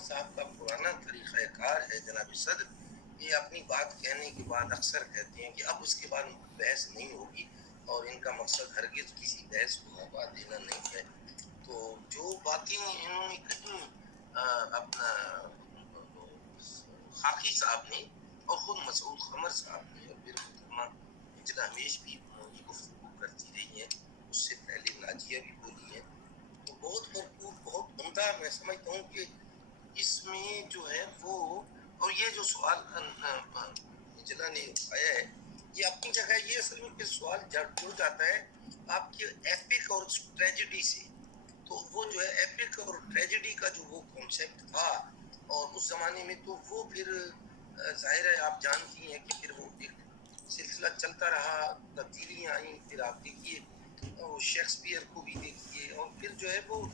صاحب کا پرانا طریقہ کار ہے جناب صدر، یہ اپنی بات کہنے کے بعد اکثر کہتے ہیں کہ اب اس کے بعد بحث نہیں ہوگی، اور ان کا مقصد ہرگز کسی بحث کو موقع دینا نہیں ہے۔ تو جو باتیں انہوں نے کہیں اپنا خاکی صاحب نے اور خود مسعود قمر صاحب نے، اور پھر محترمہ انجلا ہمیش بھی یہ گفتگو کرتی رہی ہیں، اس سے پہلے ناجیہ بھی بولی ہیں، تو بہت بھرپور، بہت عمدہ میں سمجھتا ہوں کہ اس میں جو ہے وہ، اور یہ جو سوال انجلا نے اٹھایا ہے یہ اپنی جگہ، یہ اصل میں پھر سوال جڑ جاتا ہے آپ کے ایپک اور ٹریجڈی سے۔ تو وہ جو ہے ایپک اور ٹریجڈی کا جو وہ کانسیپٹ تھا، اور اس زمانے میں تو وہ پھر ظاہر ہے آپ جانتی ہیں کہ پھر وہ ایک سلسلہ چلتا رہا، تبدیلیاں آئیں، پھر آپ دیکھیے شیکسپیئر کو بھی دیکھیے، اور پھر جو ہے وہ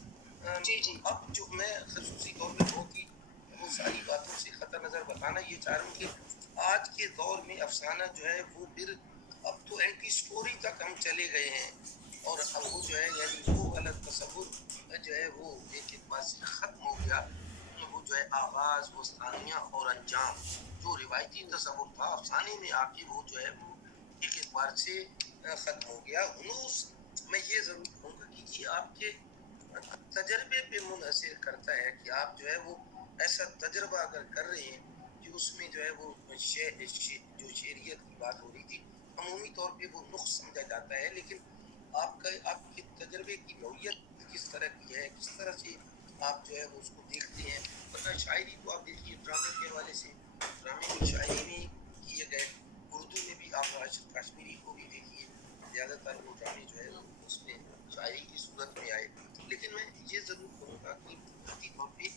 اب جو میں خصوصی طور پہ بہت ہی وہ ساری باتوں سے قطع نظر بتانا یہ چاہ رہا ہوں کہ آج کے دور میں افسانہ جو ہے وہ پھر اب تو اینٹی سٹوری تک ہم چلے گئے ہیں، اور اب وہ جو ہے یعنی وہ غلط تصور جو ہے وہ ایک اعتبار سے ختم ہو گیا۔ وہ جو ہے آغاز، وسطانیہ اور انجام، جو روایتی تصور تھا افسانے میں آ کے وہ جو ہے وہ ایک اعتبار سے ختم ہو گیا۔ ہنوز میں یہ ضرور کہوں گا کہ یہ آپ کے تجربے پہ منحصر کرتا ہے کہ آپ جو ہے وہ ایسا تجربہ اگر کر رہے ہیں کہ اس میں جو ہے وہ جو شعریت کی بات ہو رہی تھی، عمومی طور پہ وہ نقص سمجھا جاتا ہے، لیکن آپ کے تجربے کی نوعیت کس طرح کی ہے، کس طرح سے آپ جو ہے وہ اس کو دیکھتے ہیں۔ ورنہ شاعری تو آپ دیکھیے ڈرامے کے حوالے سے، ڈرامے بھی شاعری میں کیے گئے، اردو میں بھی آپ کشمیری کو بھی دیکھیے، زیادہ تر وہ ڈرامے جو ہے اس میں شاعری کی صورت میں آئے۔ لیکن میں یہ ضرور کہوں گا کہ بنیادی طور پہ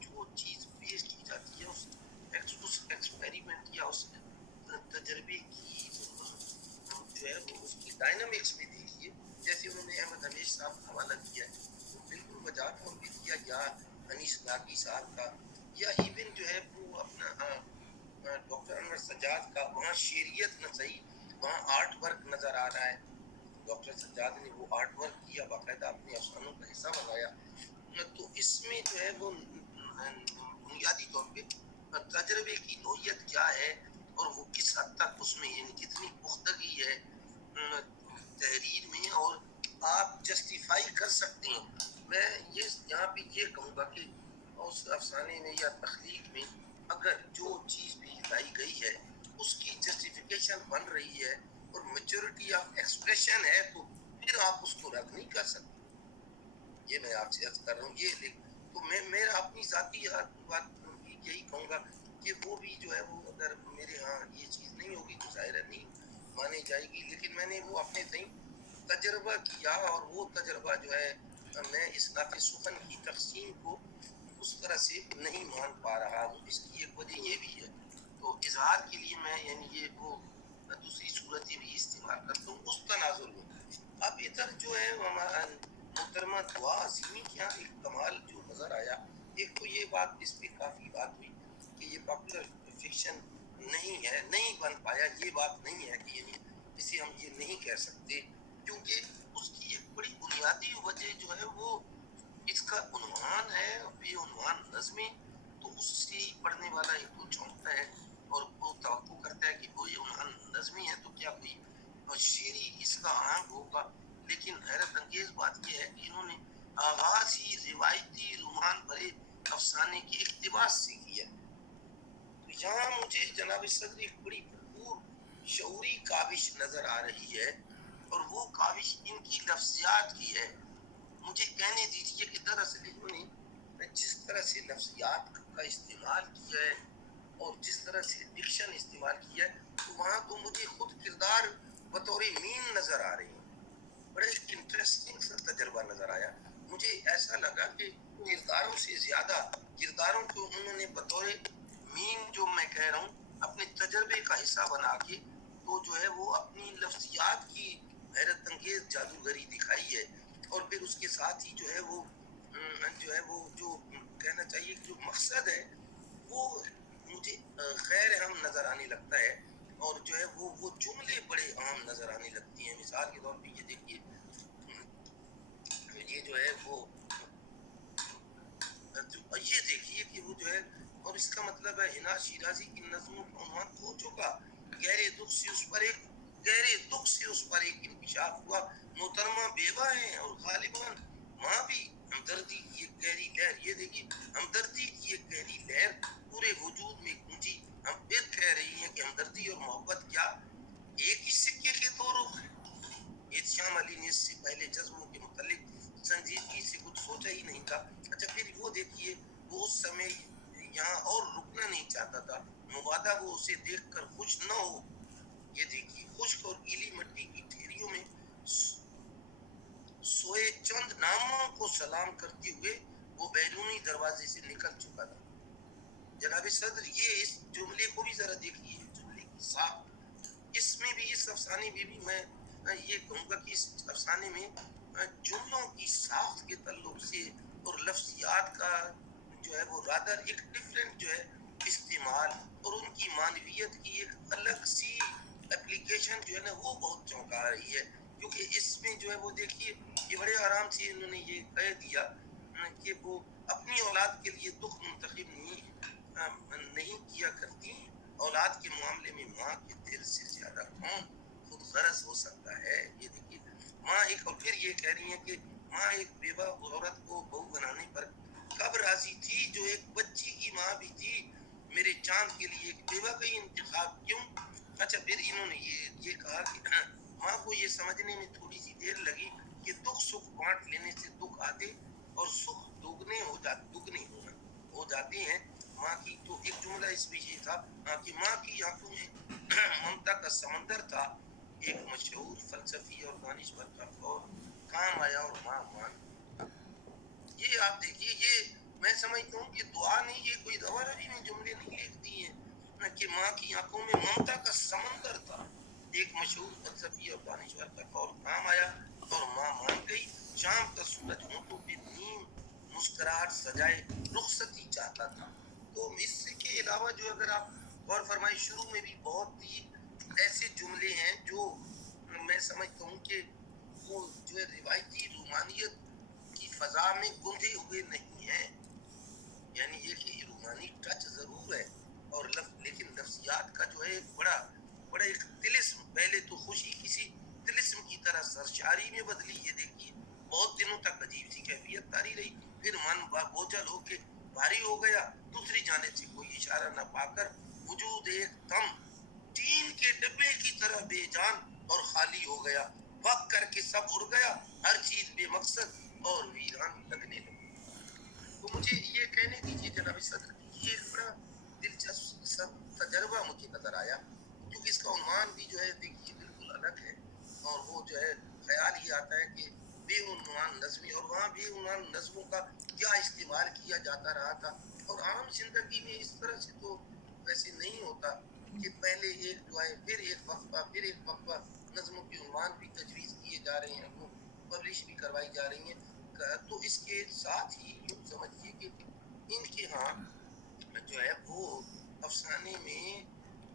جو چیز پیش کی جاتی ہے اس ایکسپیریمنٹ یا اس تجربے کی جو ہے وہ اس کی ڈائنامکس میں دیکھیے، جیسے انہوں نے احمد حمیش صاحب کا حوالہ کیا ہے وہ بالکل وجہ طور پہ دیا، یا انیس لاکی صاحب کا، یا ایون جو ہے وہ اپنا ڈاکٹر انور سجاد کا، وہاں شعریت نہ صحیح وہاں آرٹ ورک نظر آ رہا ہے۔ ڈاکٹر سجاد نے وہ آرٹ ورک کیا، باقاعدہ اپنے افسانوں کا حصہ بنایا۔ تو اس میں جو ہے وہ بنیادی طور پہ تجربے کی نوعیت کیا ہے، اور وہ کس حد تک اس میں یعنی کتنی پختگی ہے تحریر میں، اور آپ جسٹیفائی کر سکتے ہیں۔ میں یہ یہاں پہ یہ کہوں گا کہ اس افسانے میں یا تخلیق میں اگر جو چیز بھی لائی گئی ہے اس کی جسٹیفیکیشن بن رہی ہے اور میچورٹی آف ایکسپریشن ہے، تو پھر آپ اس کو رد نہیں کر سکتے۔ یہ میں آپ سے عرض کر رہا ہوں، یہ تو میرا اپنی ذاتی بات یہی کہوں گا کہ وہ بھی جو ہے وہ اگر میرے ہاں یہ چیز نہیں ہوگی تو ظاہر ہے نہیں مانی جائے گی، لیکن میں نے وہ اپنے تئیں تجربہ کیا، اور وہ تجربہ جو ہے میں اس نعت سخن کی تقسیم کو اس طرح سے نہیں مان پا رہا ہوں۔ اس کی ایک وجہ یہ بھی ہے، تو اظہار کے لیے میں یعنی یہ وہ دوسری صورتیں بھی استعمال کرتا ہوں اس تناظر میں۔ اب ادھر جو ہے ہمارا محترمہ دعا عظیمی کے یہاں ایک کمال جو نظر آیا، ایک تو یہ بات اس پہ کافی بات ہوئی کہ یہ پاپولر فکشن نہیں ہے، نہیں بن پایا، یہ بات نہیں ہے کہ یعنی اسے ہم یہ نہیں کہہ سکتے، کیونکہ اس کی ایک بڑی بنیادی وجہ جو ہے وہ اس کا عنوان ہے، بے عنوان نظمیں، تو اس سے ہی پڑھنے والا ایک تو چونکتا ہے اور وہ توقع کرتا ہے کہ وہ یہ عنوان نظمی ہے تو کیا کوئی شیری اس کا آہنگ ہوگا۔ لیکن حیرت انگیز بات یہ ہے کہ انہوں نے آغاز ہی روایتی رومان بھرے افسانے کے اقتباس سے کیا۔ تو یہاں مجھے جناب صدر ایک بڑی بھرپور شعوری کاوش نظر آ رہی ہے، اور وہ کاوش ان کی لفظیات کی ہے۔ مجھے کہنے دیجیے کہ دراصل انہوں نے جس طرح سے لفظیات کا استعمال کیا ہے اور جس طرح سے ڈکشن استعمال کیا ہے، تو وہاں تو مجھے خود کردار بطور مین نظر آ رہے ہیں۔ بڑا ایک انٹرسٹنگ سا تجربہ نظر آیا، مجھے ایسا لگا کہ کرداروں سے زیادہ کرداروں کو انہوں نے بطور مین جو میں کہہ رہا ہوں اپنے تجربے کا حصہ بنا کے تو جو ہے وہ اپنی لفظیات کی حیرت انگیز جادوگری دکھائی ہے، اور پھر اس کے ساتھ ہی جو ہے وہ جو کہنا چاہیے کہ جو مقصد ہے وہ مجھے خیر ہم نظر آنے لگتا ہے، اور جو ہے وہ جملے بڑے عام نظر آنے لگتی ہیں۔ مثال کے طور پہ یہ دیکھیے، یہ جو ہے وہ یہ دیکھیے کہ اس کا مطلب ہے ہنا شیرازی کی نظموں کا عنوان ہو چکا. گہرے دکھ سے اس پر ایک انکشاف ہوا. محترمہ بیوہ ہیں اور غالباً ماں بھی. ہمدردی کی ایک گہری لہر, یہ دیکھیے, ہمدردی کی ایک گہری لہر پورے وجود میں گونجی. ہم پھر کہہ رہی ہیں کہ ہمدردی اور محبت کیا ایک ہی سکے کے دو رخ ہیں. احتشام علی نے اس سے پہلے جذبوں کے متعلق سنجیدگی سے کچھ سوچا ہی نہیں تھا. اچھا پھر وہ دیکھیے, وہ اس سمے یہاں اور رکنا نہیں چاہتا تھا. مبادہ وہ اسے دیکھ کر خوش نہ ہو. یہ دیکھیے, خشک اور گیلی مٹی کی ڈھیریوں میں سوئے چند ناموں کو سلام کرتے ہوئے وہ بیرونی دروازے سے نکل چکا تھا. جناب صدر, یہ اس جملے کو بھی ذرا دیکھیے, جملے کی ساخت. اس میں بھی, اس افسانے میں بھی میں یہ کہوں گا کہ اس افسانے میں جملوں کی ساخت کے تعلق سے اور لفظیات کا جو ہے وہ رادر ایک ڈفرینٹ جو ہے استعمال اور ان کی معنویت کی ایک الگ سی اپلیکیشن جو ہے نا وہ بہت چونکا رہی ہے. کیونکہ اس میں جو ہے وہ دیکھیے, یہ بڑے آرام سے انہوں نے یہ کہہ دیا کہ وہ اپنی اولاد کے لیے دکھ منتخب نہیں کیا کرتی. اولاد کے معاملے میں ماں کے دل سے زیادہ کون خود غرض ہو سکتا ہے. یہ دیکھیے, ماں ایک, اور پھر یہ کہہ رہی ہیں کہ ماں ایک بیوہ عورت کو بہو بنانے پر کب راضی تھی جو ایک بچی کی ماں بھی تھی. میرے چاند کے لیے ایک بیوہ کا ہی انتخاب کیوں. اچھا پھر انہوں نے یہ کہا کہ ماں کو یہ سمجھنے میں تھوڑی سی دیر لگی کہ دکھ سکھ بانٹ لینے سے دکھ آتے اور سکھ دگنے ہو جاتے ہیں. ماں کی تو ایک جملہ اس میں یہ تھا کہ ماں کی آنکھوں میں ممتا کا سمندر تھا. ایک مشہور فلسفی اور دانشور کا قول کام آیا اور ماں مان. یہ آپ دیکھیے, یہ میں سمجھتا ہوں کہ دعا نہیں, یہ کوئی روایتی میں جملے نہیں لکھتی ہیں کہ ماں کی آنکھوں میں ممتا کا سمندر تھا. ایک مشہور فلسفی اور دانشور کا قول کام آیا اور ماں مان گئی. شام کا سورج ہونٹوں پہ نیم مسکراہٹ سجائے رخصتی چاہتا تھا. تو اس کے علاوہ جو اگر آپ غور فرمائیں, شروع میں بھی بہت ہی ایسے جملے ہیں جو میں سمجھتا ہوں کہ وہ جو ہے روایتی رومانیت کی فضا میں گندے ہوئے نہیں ہیں. یعنی یہ کہ رومانی ٹچ ضرور ہے اور لیکن لفظیات کا جو ہے ایک بڑا ایک طلسم, پہلے تو خوشی کسی طلسم کی طرح سرشاری میں بدلی. یہ دیکھیے, بہت دنوں تک عجیب سی کیفیت تاری رہی, پھر من بوجھل ہو کے بھاری ہو گیا. دوسری جانب سے کوئی اشارہ نہ پا کر وجود ایک دم ٹین کے ڈبے کی طرح بے جان اور خالی ہو گیا. وقت کر کے سب اڑ گیا, ہر چیز بے مقصد اور ویران لگنے لگی. تو مجھے یہ کہنے دیجیے جناب صدر, یہ ایک بڑا دلچسپ سا تجربہ مجھے نظر آیا, کیونکہ اس کا عنوان بھی جو ہے دیکھیے بالکل الگ ہے. اور وہ جو ہے خیال یہ آتا ہے کہ بے عنوان نظمی, اور وہاں بے عنوان نظموں کا کیا استعمال کیا جاتا رہا تھا. اور عام زندگی میں اس طرح سے تو ویسے نہیں ہوتا کہ پہلے ایک جو ہے پھر ایک وقفہ نظموں کے عنوان بھی تجویز کیے جا رہے ہیں, وہ پبلش بھی کروائی جا رہی ہیں. تو اس کے ساتھ ہی یوں سمجھیے کہ ان کے ہاں جو ہے وہ افسانے میں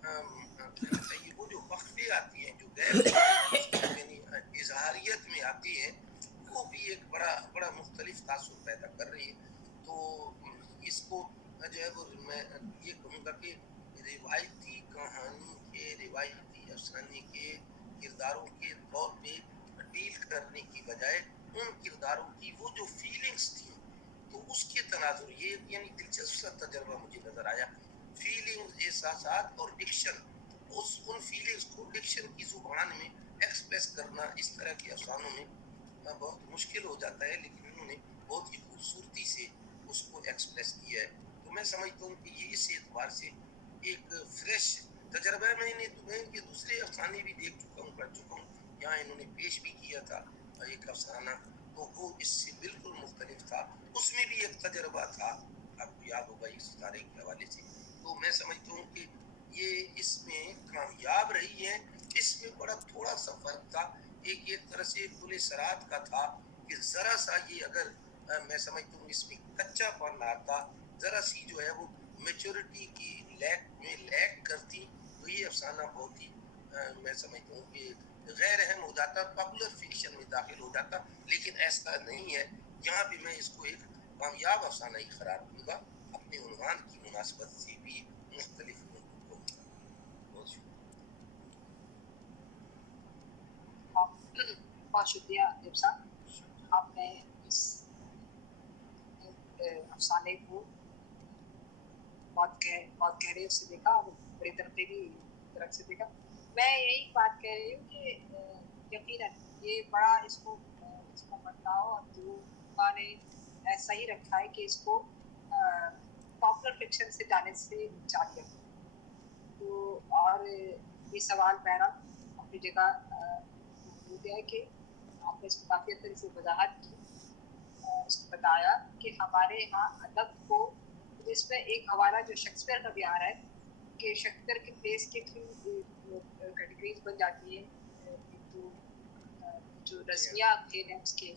کہنا چاہیے وہ جو وقفے آتی ہیں جو غیر یعنی اظہاریت میں آتی ہیں, وہ بھی ایک بڑا مختلف تاثر پیدا کر رہی ہے. تو اس کو جو ہے وہ میں یہ کہوں گا کہ روایتی کہانی کے, روایتی افسانے کے کرداروں کے طور پہ ڈیل کرنے کی بجائے ان کرداروں کی وہ جو فیلنگز تھیں تو اس کے تناظر, یہ یعنی دلچسپ سا تجربہ مجھے نظر آیا. فیلنگ, احساسات اور ڈکشن, ان فیلنگز کو ڈکشن کی زبان میں ایکسپریس کرنا اس طرح کے افسانوں میں بہت مشکل ہو جاتا ہے, لیکن انہوں نے بہت ہی خوبصورتی سے اس کو ایکسپریس کیا ہے. تو میں سمجھتا ہوں کہ یہ اس اعتبار سے ایک فریش تجربہ ہے. میں ان کے دوسرے افسانے بھی دیکھ چکا ہوں, پڑھ چکا ہوں, یہاں انہوں نے پیش بھی کیا تھا ایک افسانہ, تو وہ اس سے بالکل مختلف تھا. اس میں بھی ایک تجربہ تھا, آپ کو یاد ہوگا ایک ستارے کے حوالے سے. تو میں سمجھتا ہوں کہ یہ اس میں کامیاب رہی ہے. اس میں بڑا تھوڑا سا فرق تھا, ایک طرح سے پل سرات کا تھا کہ ذرا سا یہ اگر میں سمجھتا ہوں اس میں کچا پن آتا, ذرا سی جو ہے وہ میچورٹی کی لیک کرتی, تو یہ افسانہ بہت ہی میں سمجھتا ہوں کہ غیر اہم ہو جاتا, پاپولر فکشن میں داخل ہو جاتا. لیکن ایسا نہیں ہے. یہاں بھی میں اس کو ایک کامیاب افسانہ ہی قرار دوں گا اپنے عنوان کی مناسبت سے. بہت شکریہ ادیب صاحب، آپ نے اس افسانے کو بہت گہرے سے دیکھا اور بڑی تنقیدی طرف سے دیکھا. میں یہی بات کہہ رہی ہوں کہ یقیناً یہ بڑا اس کو بتاؤ اور دوبا نے ایسا ہی رکھا ہے کہ اس کو پاپولر فکشن سے جانے سے چاہیے. تو اور یہ سوال بہرحال اپنی جگہ موجود ہے کہ آپ نے اس کو کافی طریقے سے وضاحت کی، اس کو بتایا کہ ہمارے یہاں ادب کو، جس میں ایک حوالہ جو شیکسپیئر کا بھی آ رہا ہے کہ شیکسپیئر کے پلیس کے تھرو کیٹیگریز بن جاتی ہے، جو رسمیہ کھیل ہیں اس کے،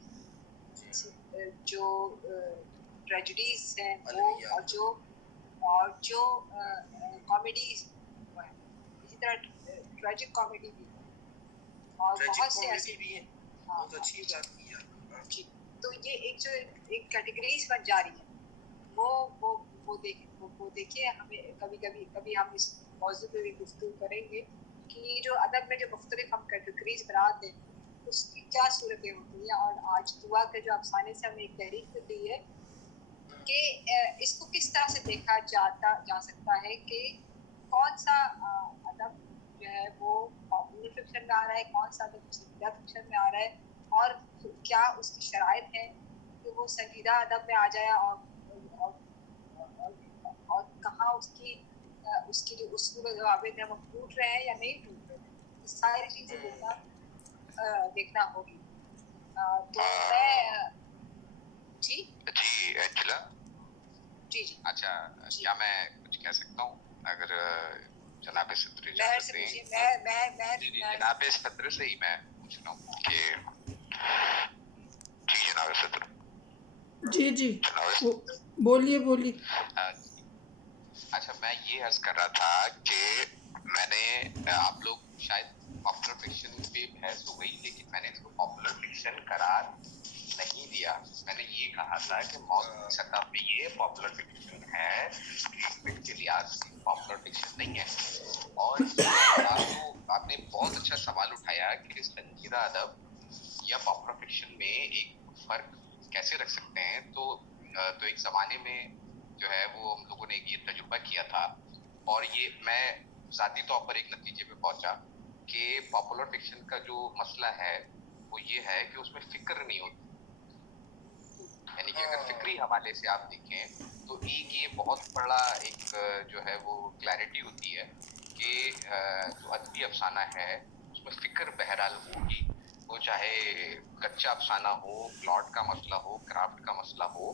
جو ٹریجڈیز ہیں وہ، اور جو کامیڈی، اسی طرح ٹریجک کامیڈی بھی، اور بہت سے ایسے بھی ہیں. بہت اچھی بات کی آپ. جی، تو یہ ایک جو ایک کیٹیگریز بن جا رہی ہے، وہ دیکھیے. ہمیں کبھی ہم اس موضوع پہ بھی گفتگو کریں گے کہ جو ادب میں جو مختلف ہم کیٹیگریز بناتے ہیں اس کی کیا صورتیں ہوتی ہیں. اور آج دعا کے جو افسانے سے ہمیں ایک تحریک ملی ہے کہ اس کو کس طرح سے دیکھا جا سکتا ہے کہ کون سا ادب جو ہے وہ پاپولر فکشن میں آ رہا ہے، کون سا ادب سنجیدہ فکشن میں آ رہا ہے، اور کیا اس کی شرائط ہے کہ وہ سنجیدہ ادب میں آ جائے، اور کہاں اس کی جو اصول و ضوابط ہیں وہ ٹوٹ رہے ہیں یا نہیں ٹوٹ رہے ہیں. یہ ساری چیزیں دیکھنا ہوگی. تو میں جی انجلا، جی اچھا کیا میں کچھ کہہ سکتا ہوں اگر جناب صدر اجازت دیں؟ جناب صدر سے ہی میں پوچھ رہا ہوں کہ جی جناب صدر. جی بولیے. اچھا، میں یہ عرض کر رہا تھا کہ میں نے، آپ لوگ شاید پاپولر فکشن پہ بحث ہو گئی، لیکن میں نے اس کو پاپولر فکشن قرار نہیں دیا. میں نے یہ کہا تھا کہ موضوع کی سطح پہ یہ پاپولر فکشن ہے، ٹریٹمنٹ کے لحاظ سے پاپولر فکشن نہیں ہے. اور آپ نے بہت اچھا سوال اٹھایا کہ سنجیدہ ادب یا پاپولر فکشن میں ایک فرق کیسے رکھ سکتے ہیں. تو ایک زمانے میں جو ہے وہ ہم لوگوں نے یہ تجربہ کیا تھا، اور یہ میں ذاتی طور پر ایک نتیجے پہ پہنچا کہ پاپولر فکشن کا جو مسئلہ ہے وہ یہ ہے کہ اس میں فکر نہیں ہوتی. یعنی کہ اگر فکری حوالے سے آپ دیکھیں تو ایک یہ بہت بڑا ایک جو ہے وہ کلیرٹی ہوتی ہے کہ جو ادبی افسانہ ہے اس میں فکر بہرحال ہوگی، وہ چاہے کچا افسانہ ہو، پلاٹ کا مسئلہ ہو، کرافٹ کا مسئلہ ہو،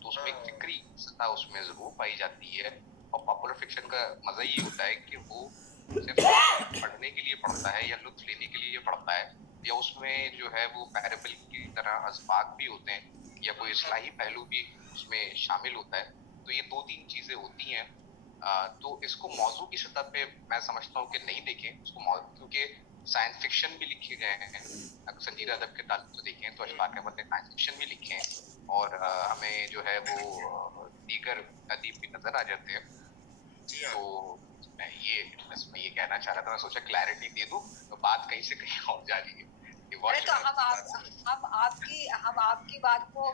تو اس میں ایک فکری سطح اس میں ضرور پائی جاتی ہے. اور پاپولر فکشن کا مزہ یہ ہوتا ہے کہ وہ صرف پڑھنے کے لیے پڑھتا ہے یا لطف لینے کے لیے پڑھتا ہے، یا اس میں جو ہے وہ پیرابل کی طرح اسباق بھی ہوتے ہیں یا کوئی اصلاحی پہلو بھی اس میں شامل ہوتا ہے. تو یہ دو تین چیزیں ہوتی ہیں. تو اس کو موضوع کی سطح پہ میں سمجھتا ہوں کہ نہیں دیکھیں اس کو، کیونکہ سائنس فکشن بھی لکھے گئے ہیں. اگر سنجیدہ ادب کے تعلق سے دیکھیں تو اشفاق احمد نے سائنس فکشن بھی لکھے ہیں، اور ہمیں جو ہے وہ دیگر ادیب بھی نظر آ جاتے ہیں. تو میں یہ کہنا چاہ رہا تھا، میں سوچا کلیرٹی دے دوں، تو بات کہیں سے کہیں اور جا رہی ہے. ہم آپ کی بات کو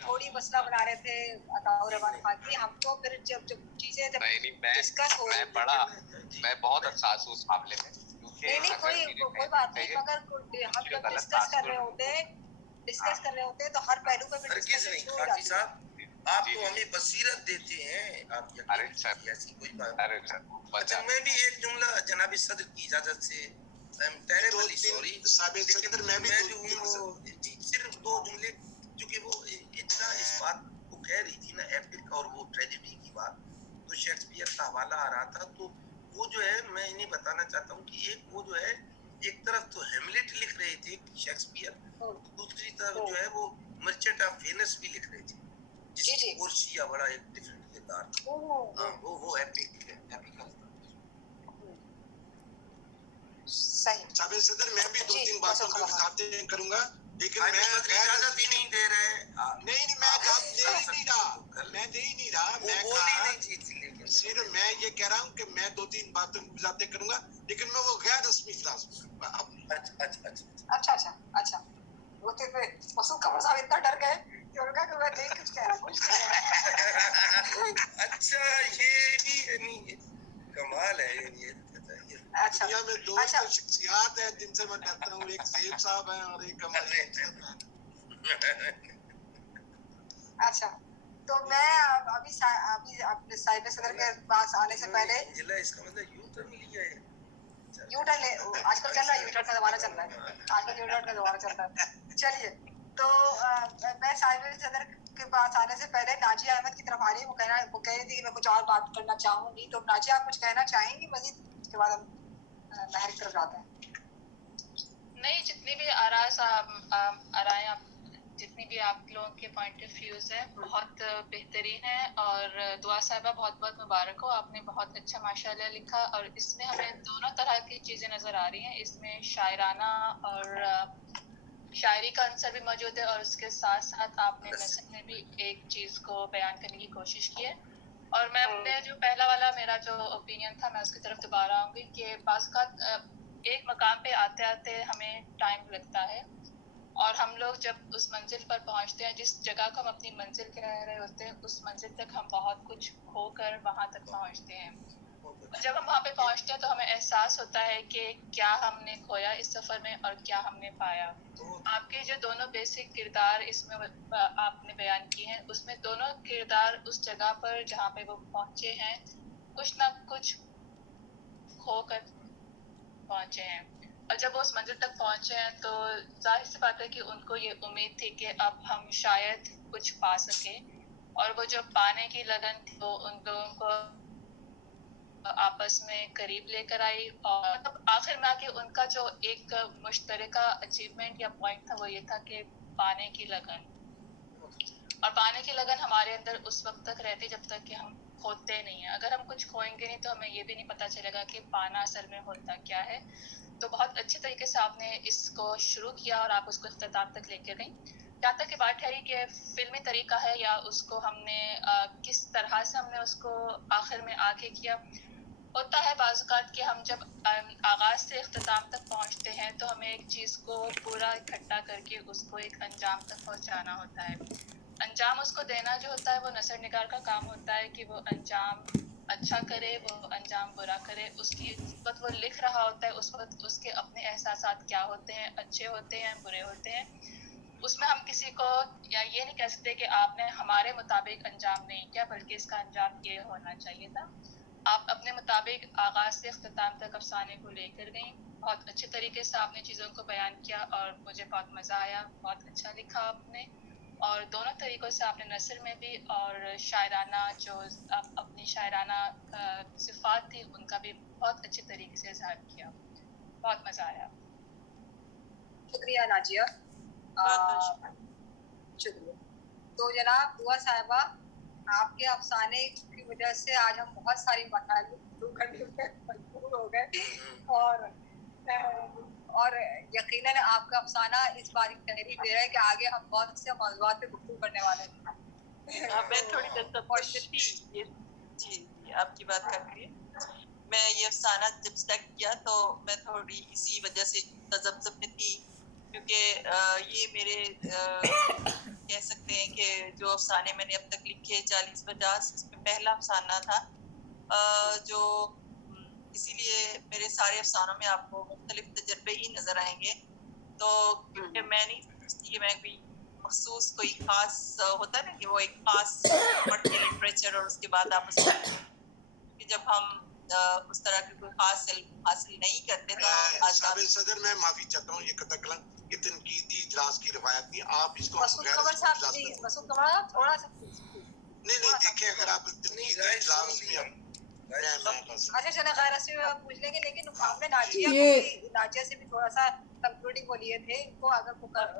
تھوڑی مسئلہ بنا رہے تھے عطاء الرحمان خان کی. ہم تو پھر جب چیزیں ڈسکس ہو رہی میں بہت حساس ہوں اس معاملے میں. نہیں کوئی بات نہیں، مگر ہم جب ڈسکس کر رہے ہوتے تو ہر پہلو پہ آپ تو ہمیں بصیرت دیتے ہیں. آپ ایسی کوئی بات. اچھا، میں بھی ایک جملہ جناب صدر کی اجازت سے، صرف 2 جملے، کیونکہ وہ اتنا اس بات کو کہہ رہی تھی نا، ایپک اور وہ ٹریجڈی کی بات، تو شیکسپیئر کا حوالہ آ رہا تھا. تو وہ جو ہے میں انہیں بتانا چاہتا ہوں کہ ایک وہ جو ہے ایک طرف تو ہیملیٹ لکھ رہے تھے شیکسپیئر، دوسری طرف جو ہے وہ مرچنٹ آف وینس بھی لکھ رہے تھے، جس کی پورشیا بڑا ایک ڈیفرنٹ کردار تھا. وہ ایپک ہے، ایپیکل تھا. صحیح. صدر میں بھی 2-3 باتوں کا وضاحت کروں گا. لیکن آج میں صدر غیر اجازت ہی نہیں دے رہے. نہیں میں اجازت دے ہی نہیں رہا، میں دے ہی نہیں رہا. وہ میں بول ہی نہیں چیز لیکن صرف میں یہ کہہ رہا ہوں کہ میں 2-3 باتوں کی وضاحتیں کروں گا، لیکن میں وہ غیر رسمی اجلاس میں کروں گا. اچھا وہ تو مسعود قمر صاحب اتنا ڈر گئے کہ انہوں نے کہا کہ میں نہیں کچھ کہہ رہا کچھ نہیں کہہ رہا. اچھا یہ بھی یعنی کمال ہے یعنی اچھا دنیا میں دو تو شخصیات ہیں جن سے میں ڈرتا ہوں، ایک زیب صاحب ہیں اور ایک ہمارے اچھا تو میں ابھی اپنے صاحب صدر کے پاس آنے سے پہلے اس کا مطلب یو ٹرن لیا ہے. یو ٹرن آج کل چل رہا ہے، یو ٹرن کا زمانہ چل رہا ہے آج کل، یو ٹرن کا زمانہ چل رہا ہے. چلیے تو میں صاحب صدر کے پاس آنے سے پہلے ناجیہ احمد کی طرف آ رہی ہے. وہ کہہ رہی تھی کہ میں کچھ اور بات کرنا چاہوں گی. تو ناجیہ آپ کچھ کہنا چاہیں گی مزید؟ اس کے بعد ہم مہر کی طرف جاتے ہیں. نہیں، جتنی بھی آرائیں جتنی بھی آپ لوگوں کے پوائنٹ آف ویوز ہیں بہت بہترین ہے. اور دعا صاحبہ بہت بہت مبارک ہو، آپ نے بہت اچھا ماشاء اللہ لکھا. اور اس میں ہمیں دونوں طرح کی چیزیں نظر آ رہی ہیں. اس میں شاعرانہ اور شاعری کا عنصر بھی موجود ہے، اور اس کے ساتھ ساتھ آپ نے نثر میں بھی ایک چیز کو بیان کرنے کی کوشش کی ہے. اور میں اپنے جو پہلا والا میرا جو اوپینین تھا میں اس کی طرف دوبارہ آؤں گی کہ بعض اوقات ایک مقام پہ آتے آتے ہمیں ٹائم لگتا ہے، اور ہم لوگ جب اس منزل پر پہنچتے ہیں، جس جگہ کو ہم اپنی منزل کہہ رہے ہوتے ہیں، اس منزل تک ہم بہت کچھ کھو کر وہاں تک پہنچتے ہیں. جب ہم وہاں پہ پہنچتے ہیں تو ہمیں احساس ہوتا ہے کہ کیا ہم نے کھویا اس سفر میں اور کیا ہم نے پایا. آپ کے جو دونوں بیسک کردار اس میں آپ نے بیان کیے ہیں، اس میں دونوں کردار اس جگہ پر جہاں پہ وہ پہنچے ہیں کچھ نہ کچھ کھو کر پہنچے ہیں. اور جب وہ اس منزل تک پہنچے ہیں تو ظاہر سی بات ہے کہ ان کو یہ امید تھی کہ اب ہم شاید کچھ پا سکیں، اور وہ جو پانے کی لگن تھی وہ ان لوگوں کو آپس میں قریب لے کر آئی. اور آخر میں آ کے ان کا جو ایک مشترکہ اچیومنٹ یا پوائنٹ تھا وہ یہ تھا کہ پانے کی لگن. اور پانے کی لگن ہمارے اندر اس وقت تک رہتی جب تک کہ ہم کھوتے نہیں ہیں. اگر ہم کچھ کھوئیں گے نہیں تو ہمیں یہ بھی نہیں پتہ چلے گا کہ پانا اصل میں ہوتا کیا ہے. تو بہت اچھے طریقے سے آپ نے اس کو شروع کیا اور آپ اس کو اختتام تک لے کے گئیں. جہاں تک کہ بات ٹھہری کہ فلمی طریقہ ہے یا اس کو ہم نے کس طرح سے ہم نے اس کو آخر میں آگے کیا. ہوتا ہے بعض اوقات کہ ہم جب آغاز سے اختتام تک پہنچتے ہیں تو ہمیں ایک چیز کو پورا اکٹھا کر کے اس کو ایک انجام تک پہنچانا ہوتا ہے. انجام اس کو دینا جو ہوتا ہے وہ نثر نگار کا کام ہوتا ہے کہ وہ انجام اچھا کرے، وہ انجام برا کرے. اس وقت وہ لکھ رہا ہوتا ہے اس وقت اس کے اپنے احساسات کیا ہوتے ہیں، اچھے ہوتے ہیں، برے ہوتے ہیں. اس میں ہم کسی کو یا یہ نہیں کہہ سکتے کہ آپ نے ہمارے مطابق انجام نہیں کیا بلکہ اس کا انجام یہ ہونا چاہیے تھا. آپ اپنے مطابق آغاز سے اختتام تک افسانے کو لے کر گئیں. بہت اچھے طریقے سے آپ نے چیزوں کو بیان کیا اور مجھے بہت مزہ آیا. بہت اچھا لکھا آپ نے، اور دونوں طریقوں سے آپ نے نثر میں بھی اور شاعرانہ جو اپنی شاعرانہ صفات تھی ان کا بھی بہت اچھے طریقے سے اظہار کیا. بہت مزہ آیا. شکریہ ناجیہ. شکریہ. تو جناب دعا صاحبہ، آپ کے افسانے کی وجہ سے آج ہم بہت ساری مطالب کرنے میں مجبور ہو گئے، اور یقیناً آپ کا افسانہ اس بار تحریک دے رہا ہے کہ آگے ہم بہت سے موضوعات پہ گفتگو کرنے والے ہیں. میں تھوڑی تصبر تھی جی آپ کی بات کر کے میں یہ افسانہ جب سلیکٹ کیا تو میں تھوڑی اسی وجہ سے تذبذب میں تھی، کیونکہ یہ میرے کہہ سکتے ہیں کہ جو افسانے میں نے اب تک لکھے 40-50 اس میں پہلا افسانہ تھا، جو اسی لیے میرے سارے افسانوں میں آپ کو مختلف تجربے ہی نظر آئیں گے. تو کیونکہ میں نہیں سمجھتی کہ میں کوئی مخصوص کوئی خاص ہوتا ہے نا کہ وہ ایک خاص پڑھ کے لٹریچر اور اس کے بعد آپ اس کہ جب ہم اس طرح کی کوئی خاص علم حاصل نہیں کرتے تو صاحب صدر میں معافی چاہتا ہوں، یہ قطع کلام یہ تنقیدی اجلاس کی روایت نہیں. آپ اس کو مسعود قمر صاحب پلیز، مسعود قمر صاحب تھوڑا سا نہیں دیکھیں اگر آپ تنقیدی اجلاس میں اچھا چلیں غیر رسمی میں آپ پوچھ لیں گے، لیکن ہم نے ناجیہ سے بھی تھوڑا سا کنکلوڈنگ وہ لیے تھے. ان کو اگر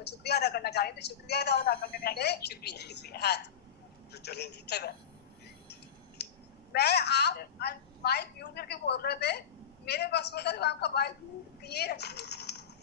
شکریہ ادا کرنا چاہیں تو شکریہ ادا کرنے پہلے شکریہ. ہاں چلیں جی. میں آپ مائک میوٹ کر کے بول رہے تھے، میرے پاس ہوتا ہے آپ کا مائک میوٹ کیے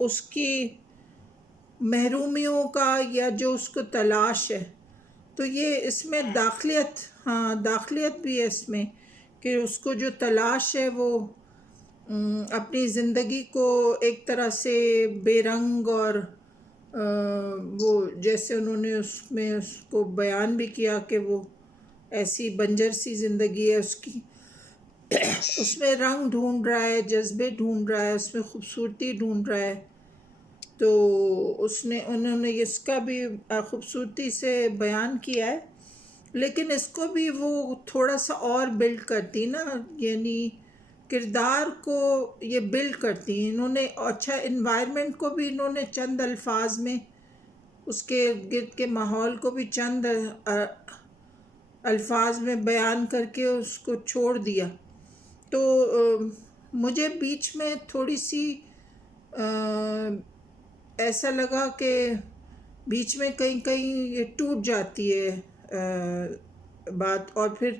اس کی محرومیوں کا یا جو اس کو تلاش ہے. تو یہ اس میں داخلیت بھی ہے اس میں کہ اس کو جو تلاش ہے وہ اپنی زندگی کو ایک طرح سے بے رنگ اور وہ جیسے انہوں نے اس میں اس کو بیان بھی کیا کہ وہ ایسی بنجر سی زندگی ہے اس کی، اس میں رنگ ڈھونڈ رہا ہے، جذبے ڈھونڈ رہا ہے، اس میں خوبصورتی ڈھونڈ رہا ہے. تو انہوں نے اس کا بھی خوبصورتی سے بیان کیا ہے، لیکن اس کو بھی وہ تھوڑا سا اور بلڈ کرتی نا، یعنی کردار کو یہ بلڈ کرتی ہیں انہوں نے. اچھا انوائرمنٹ کو بھی انہوں نے چند الفاظ میں، اس کے گرد کے ماحول کو بھی چند الفاظ میں بیان کر کے اس کو چھوڑ دیا. تو مجھے بیچ میں تھوڑی سی ایسا لگا کہ بیچ میں کہیں یہ ٹوٹ جاتی ہے بات. اور پھر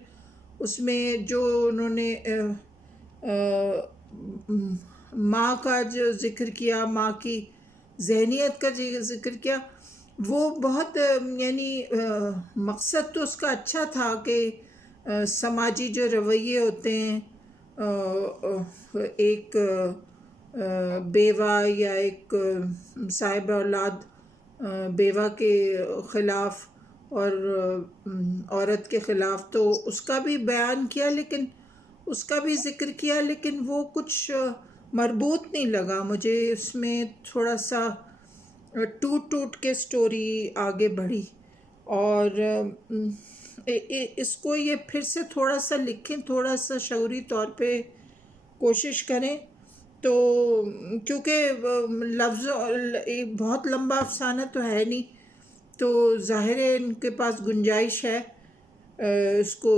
اس میں جو انہوں نے ماں کا جو ذکر کیا، ماں کی ذہنیت کا ذکر کیا، وہ بہت یعنی مقصد تو اس کا اچھا تھا کہ سماجی جو رویے ہوتے ہیں ایک بیوہ یا ایک صاحب اولاد بیوہ کے خلاف اور عورت کے خلاف، تو اس کا بھی بیان کیا، لیکن اس کا بھی ذکر کیا، لیکن وہ کچھ مربوط نہیں لگا مجھے. اس میں تھوڑا سا ٹوٹ کے سٹوری آگے بڑھی. اور اس کو یہ پھر سے تھوڑا سا لکھیں، تھوڑا سا شعوری طور پہ کوشش کریں. تو کیونکہ بہت لمبا افسانہ تو ہے نہیں، تو ظاہر ہے ان کے پاس گنجائش ہے اس کو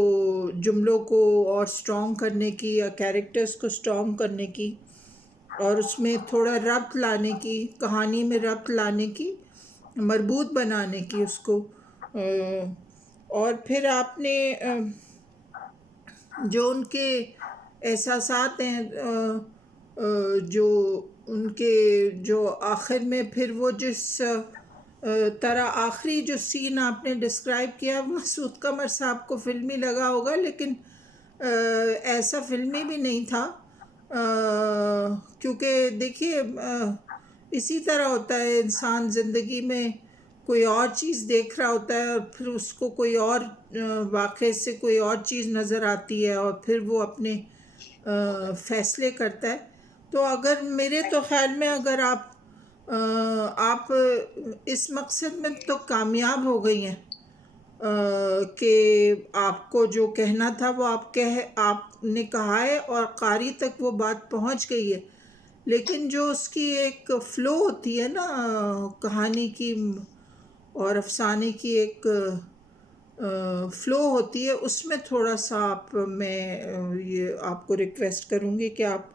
جملوں کو اور سٹرونگ کرنے کی یا کیریکٹرز کو سٹرونگ کرنے کی، اور اس میں تھوڑا ربط لانے کی، کہانی میں ربط لانے کی، مربوط بنانے کی اس کو. اور پھر آپ نے جو ان کے احساسات ہیں، جو ان کے جو آخر میں پھر وہ جس طرح آخری جو سین آپ نے ڈسکرائب کیا، مسعود قمر صاحب کو فلمی لگا ہوگا، لیکن ایسا فلمی بھی نہیں تھا. کیونکہ دیکھیے اسی طرح ہوتا ہے، انسان زندگی میں کوئی اور چیز دیکھ رہا ہوتا ہے اور پھر اس کو کوئی اور واقعے سے کوئی اور چیز نظر آتی ہے اور پھر وہ اپنے فیصلے کرتا ہے. تو اگر میرے تو خیال میں اگر آپ اس مقصد میں تو کامیاب ہو گئی ہیں کہ آپ کو جو کہنا تھا وہ آپ نے کہا ہے اور قاری تک وہ بات پہنچ گئی ہے. لیکن جو اس کی ایک فلو ہوتی ہے نا کہانی کی اور افسانے کی ایک فلو ہوتی ہے، اس میں تھوڑا سا میں یہ آپ کو ریکویسٹ کروں گی کہ آپ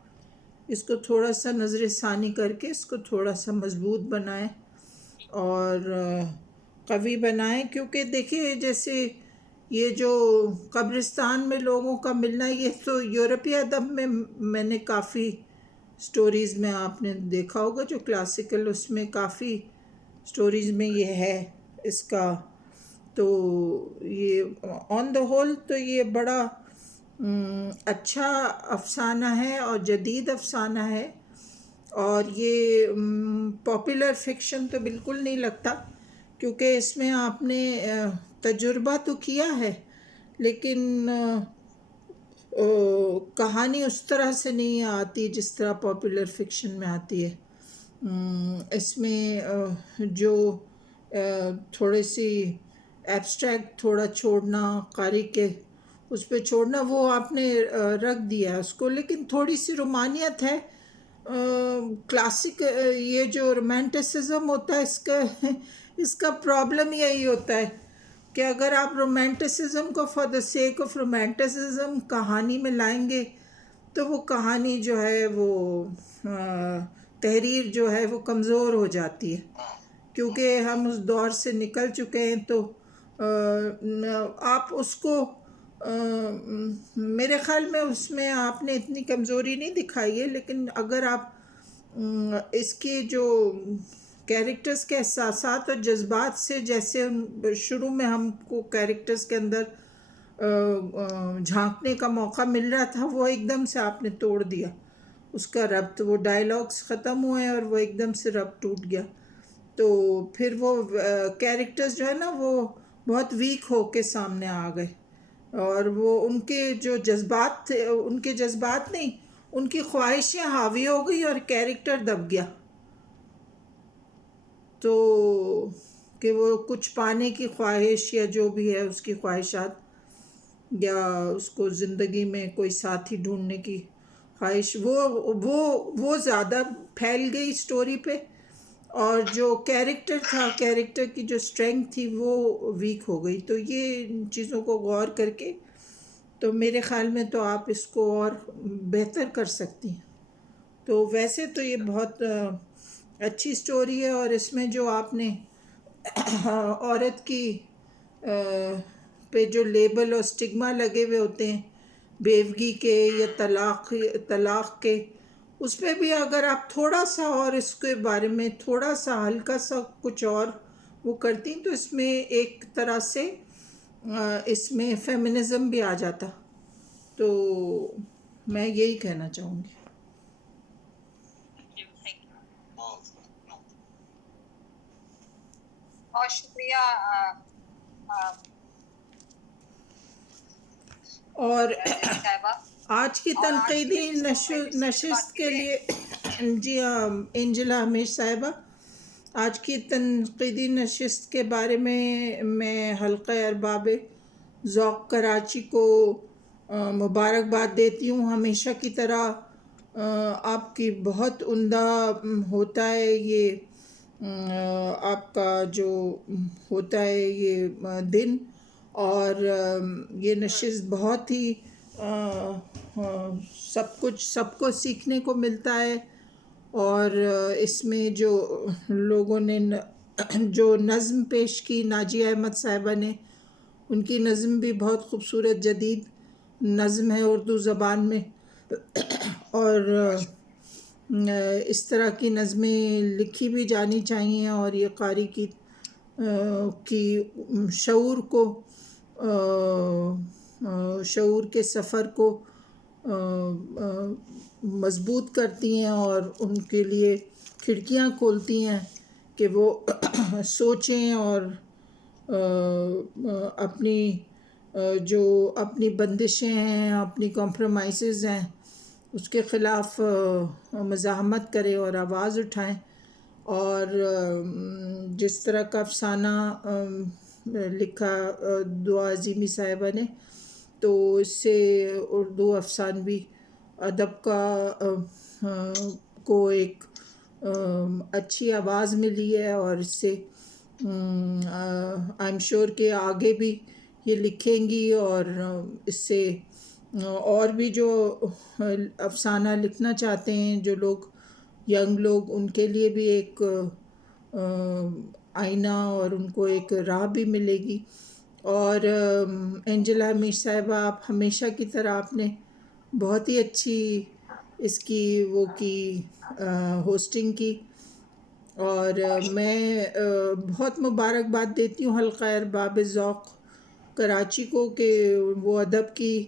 اس کو تھوڑا سا نظر ثانی کر کے اس کو تھوڑا سا مضبوط بنائیں اور قوی بنائیں. کیونکہ دیکھیے جیسے یہ جو قبرستان میں لوگوں کا ملنا، یہ تو یورپی ادب میں میں نے کافی سٹوریز میں آپ نے دیکھا ہوگا، جو کلاسیکل اس میں کافی سٹوریز میں یہ ہے اس کا. تو یہ آن دا ہول تو یہ بڑا اچھا افسانہ ہے اور جدید افسانہ ہے، اور یہ پاپولر فکشن تو بالکل نہیں لگتا، کیونکہ اس میں آپ نے تجربہ تو کیا ہے لیکن کہانی اس طرح سے نہیں آتی جس طرح پاپولر فکشن میں آتی ہے. اس میں جو تھوڑی سی ایبسٹریکٹ تھوڑا چھوڑنا، قاری کے اس پہ چھوڑنا، وہ آپ نے رکھ دیا اس کو، لیکن تھوڑی سی رومانیت ہے. کلاسک یہ جو رومانٹسزم ہوتا ہے اس کا پرابلم یہی ہوتا ہے کہ اگر آپ رومانٹسزم کو for the sake of romanticism کہانی میں لائیں گے تو وہ کہانی جو ہے وہ تحریر جو ہے وہ کمزور ہو جاتی ہے، کیونکہ ہم اس دور سے نکل چکے ہیں. تو آپ اس کو میرے خیال میں اس میں آپ نے اتنی کمزوری نہیں دکھائی ہے، لیکن اگر آپ اس کے جو کیریکٹرز کے احساسات اور جذبات سے جیسے شروع میں ہم کو کیریکٹرز کے اندر جھانکنے کا موقع مل رہا تھا، وہ ایک دم سے آپ نے توڑ دیا اس کا ربط، وہ ڈائلاگس ختم ہوئے اور وہ ایک دم سے ربط ٹوٹ گیا. تو پھر وہ کیریکٹرز جو ہے نا وہ بہت ویک ہو کے سامنے آ گئے، اور وہ ان کے جو جذبات تھے، ان کے جذبات نہیں، ان کی خواہشیں حاوی ہو گئی اور کیریکٹر دب گیا. تو کہ وہ کچھ پانے کی خواہش یا جو بھی ہے اس کی خواہشات، یا اس کو زندگی میں کوئی ساتھی ڈھونڈنے کی خواہش، وہ زیادہ پھیل گئی سٹوری پہ، اور جو کیریکٹر تھا، کیریکٹر کی جو اسٹرینگتھ تھی وہ ویک ہو گئی. تو یہ ان چیزوں کو غور کر کے تو میرے خیال میں تو آپ اس کو اور بہتر کر سکتی ہیں. تو ویسے تو یہ بہت اچھی سٹوری ہے، اور اس میں جو آپ نے عورت کی پہ جو لیبل اور اسٹگما لگے ہوئے ہوتے ہیں بیوگی کے یا طلاق کے، اس پہ بھی اگر آپ تھوڑا سا اور اس کے بارے میں تھوڑا سا ہلکا سا کچھ اور وہ کرتی تو اس میں ایک طرح سے اس میں فیمنزم بھی آ جاتا. تو میں یہی کہنا چاہوں گی. Thank you. بہت شکریہ اور رضی صاحبہ. آج کی اور آج کی تنقیدی نشست کے لیے جی ہاں انجلا ہمیش صاحبہ، آج کی تنقیدی نشست کے بارے میں حلقہ ارباب ذوق کراچی کو مبارکباد دیتی ہوں. ہمیشہ کی طرح آپ کی بہت عمدہ ہوتا ہے یہ آپ کا جو ہوتا ہے یہ دن، اور یہ نشست بہت ہی سب کو سیکھنے کو ملتا ہے. اور اس میں جو لوگوں نے جو نظم پیش کی ناجیہ احمد صاحبہ نے، ان کی نظم بھی بہت خوبصورت جدید نظم ہے اردو زبان میں، اور اس طرح کی نظمیں لکھی بھی جانی چاہیے، اور یہ قاری کی شعور کے سفر کو مضبوط کرتی ہیں، اور ان کے لیے کھڑکیاں کھولتی ہیں کہ وہ سوچیں اور اپنی بندشیں ہیں، اپنی کمپرومائزز ہیں، اس کے خلاف مزاحمت کریں اور آواز اٹھائیں. اور جس طرح کا افسانہ لکھا دعا عظیمی صاحبہ نے، تو اس سے اردو افسانوی ادب کو ایک اچھی آواز ملی ہے، اور اس سے آئی ایم شیور کہ آگے بھی یہ لکھیں گی، اور اس سے اور بھی جو افسانہ لکھنا چاہتے ہیں جو لوگ ینگ لوگ، ان کے لیے بھی ایک آئینہ اور ان کو ایک راہ بھی ملے گی. اور انجلا ہمیش صاحبہ، آپ ہمیشہ کی طرح آپ نے بہت ہی اچھی اس کی ہوسٹنگ کی، اور میں بہت مبارکباد دیتی ہوں حلقہ ارباب ذوق کراچی کو کہ وہ ادب کی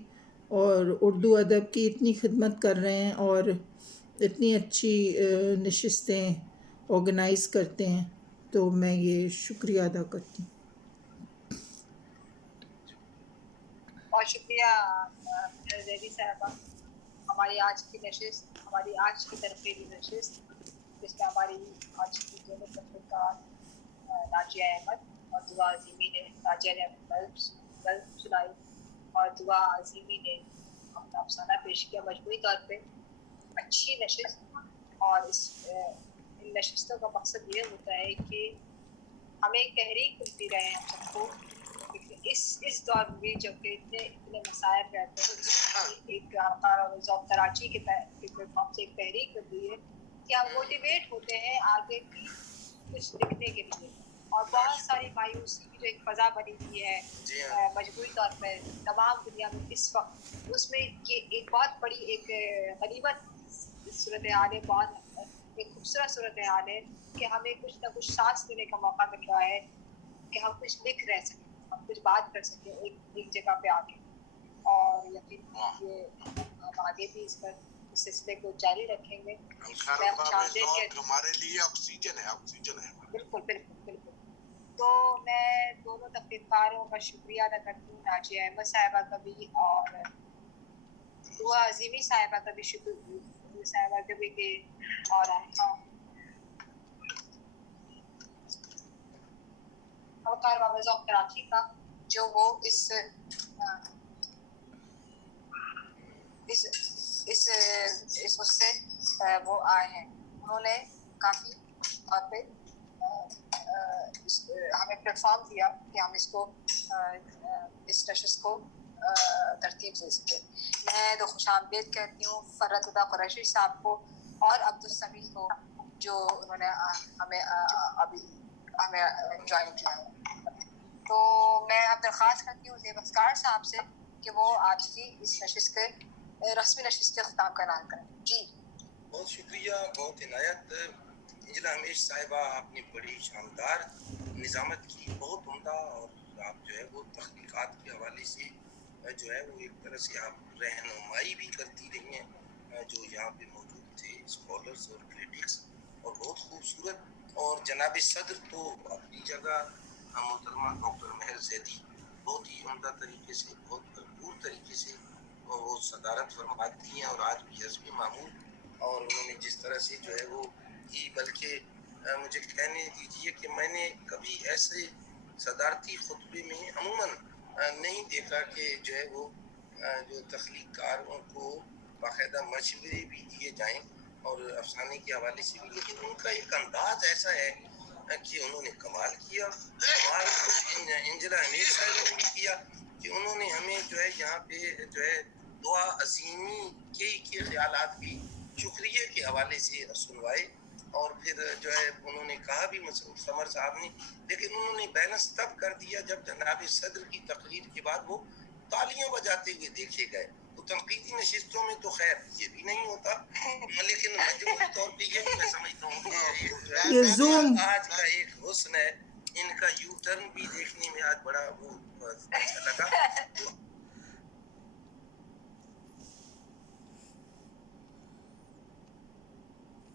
اور اردو ادب کی اتنی خدمت کر رہے ہیں اور اتنی اچھی نشستیں آرگنائز کرتے ہیں. تو میں یہ شکریہ ادا کرتی ہوں. بہت شکریہ رضی صاحبہ. ہماری آج کی نشست، ہماری آج کی تنقیدی نشست، جس میں ہماری آج کی دونوں تنقیدکار ناجیہ احمد اور دعا عظیمی نے، ناجیہ نے اپنی سنائی اور دعا عظیمی نے اپنا افسانہ پیش کیا. مجموعی طور پہ اچھی نشست، اور ان نشستوں کا مقصد یہ ہوتا ہے کہ ہمیں تحریک ملتی رہے ہم سب کو. اس دور میں جب کہ اتنے مسائل رہتے ہیں، ایک ذوق کراچی کے پلیٹ فارم سے ایک تحریک ملتی ہے کہ ہم موٹیویٹ ہوتے ہیں آگے بھی کچھ لکھنے کے لیے. اور بہت ساری مایوسی کی جو ایک فضا بنی ہوئی ہے مجموعی طور پر تمام دنیا میں اس وقت، اس میں یہ ایک بہت بڑی ایک غنیمت صورتحال ہے. بہت ایک خوبصورت صورتحال ہے کہ ہمیں کچھ نہ کچھ سانس لینے کا موقع مل رہا ہے کہ ہم کچھ لکھ رہ سکیں, ہم کچھ بات کر سکیں ایک جگہ پہ آ کے. اور یقیناً یہ ہم آگے بھی اس پر اس سلسلے کو جاری رکھیں گے. میں خوش آمدید کہتی ہوں. ہمارے لیے آکسیجن ہے, آکسیجن ہے. بالکل بالکل بالکل. تو میں دونوں تقریر کاروں کا شکریہ ادا کرتی ہوں, ناجیہ احمد صاحبہ کا بھی اور دعا عظیمی صاحبہ کا بھی شکریہ صاحبہ کا بھی کہ اور اوقار بابا ذوق کراچی کا جو وہ اس سے وہ آئے ہیں. انہوں نے کافی طور پہ ہمیں پلیٹ فارم دیا کہ ہم اس کو اس نشست کو ترتیب دے سکے. میں تو خوش آمدید کہتی ہوں فرت اللہ قریشی صاحب کو اور عبدالسمیع کو جو انہوں نے ہمیں ابھی جوائن کیا ہے. تو میں اب درخواست کرتی ہوں زیب افکار صاحب سے کہ وہ آج کی اس نشست کے رسمی نشست کے اختتام کا اعلان کریں. جی بہت شکریہ, بہت عنایت. انجلا ہمیش صاحبہ, آپ نے بڑی شاندار نظامت کی, بہت عمدہ, اور آپ جو ہے وہ تحقیقات کے حوالے سے جو ہے وہ ایک طرح سے آپ رہنمائی بھی کرتی رہی ہیں جو یہاں پہ موجود تھے اسکالرز اور کریٹکس, اور بہت خوبصورت. اور جناب صدر تو اپنی جگہ محترمہ ڈاکٹر مہر زیدی بہت ہی عمدہ طریقے سے, بہت بھرپور طریقے سے وہ صدارت فرماتی ہیں, اور آج بھی حزب معمول. اور انہوں نے جس طرح سے جو ہے وہ کی, بلکہ مجھے کہنے دیجیے کہ میں نے کبھی ایسے صدارتی خطبے میں عموماً نہیں دیکھا کہ جو ہے وہ جو تخلیق کاروں کو باقاعدہ مشورے بھی دیے جائیں اور افسانے کے حوالے سے بھی, لیکن ان کا ایک انداز ایسا ہے کہ انہوں نے کمال کیا. کمال انجلا حمید صاحب نے بھی کیا کہ انہوں نے ہمیں جو ہے یہاں پہ جو ہے دعا عظیمی کے خیالات بھی شکریہ کے حوالے سے سنوائے. اور پھر جو ہے انہوں نے کہا بھی سمر صاحب نے, لیکن انہوں نے بیلنس تب کر دیا جب جناب صدر کی تقریر کے بعد وہ تالیاں بجاتے ہوئے دیکھے گئے. تو تنقیدی نشستوں میں تو خیر یہ بھی نہیں ہوتا, لیکن مجموعی طور پہ یہ بھی میں سمجھتا ہوں کہ یہ زوم آج کا ایک حسن ہے. ان کا یو ٹرن بھی دیکھنے میں آج بڑا وہ اچھا لگا.